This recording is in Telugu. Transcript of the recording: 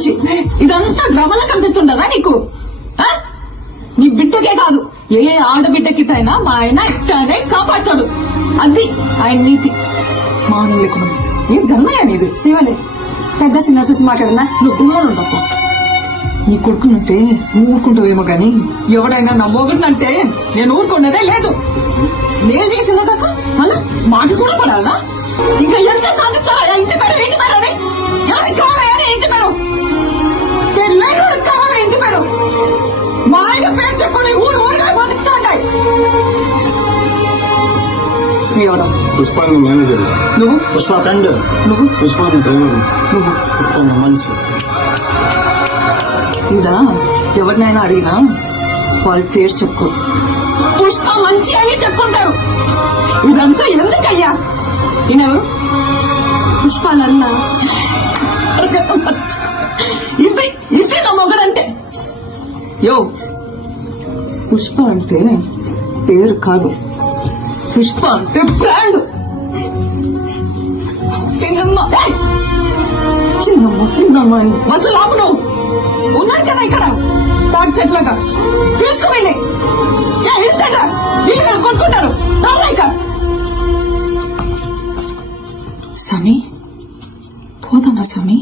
మంచి. ఇదంతా డ్రామాలా కనిపిస్తుండదా నీకు? నీ బిడ్డకే కాదు, ఏ ఆడబిడ్డకిటైనా మా ఆయన ఇట్టానే కాపాడతాడు. అది ఆయన నీతి. మానం లేకుండా ఏం జన్మయా నీది? శివలే పెద్ద సినిమా చూసి మాట్లాడనా? నువ్వు ఉండప్ప. నీ కొడుకునంటే నువ్వు ఊరుకుంటావేమో గాని ఎవడైనా నా మొగుడినంటే నేను ఊరుకున్నదే లేదు. నేను చేసిందే కాక మళ్ళా మాట కూడా పడాలా? ఇంకా ఎంత సాధిస్తారా? ఇంటి పేరు ఇంటి పేరు అని ఎవరికి కావాలా? ఇంటి పేరు పెళ్ళైనోడికి కావాలా? ఇంటి పేరు మా ఆయన పేరు చెప్పుకొని ఊరు ఊరిగా బతుకుతాంటాయి. ఎవడా? పుష్ప మేనేజర్. నువ్వు? పుష్ప ఫ్రెండ్. నువ్వు? పుష్ప డ్రైవర్. నువ్వు? పుష్ప మనిషి. ఇదా ఎవరినైనా అడిగినా వాళ్ళ పేరు చెప్పుకో, పుష్ప మంచి అని చెప్పుకుంటారు. ఇదంతా ఎందుకయ్యా? ఈయనెవరు? పుష్పాలన్నా ఇది ఇది నా మొగడంటే. యో, పుష్ప అంటే పేరు కాదు, పుష్ప అంటే బ్రాండ్. చిన్నమ్మ అసలు ఆపు. నువ్వు ఉన్నారు కదా ఇక్కడ తాటి చెట్లుగా తీసుకుపోయి ఇల్లు కొనుక్కుంటారు. సమీ పోదమ్మా సమీ.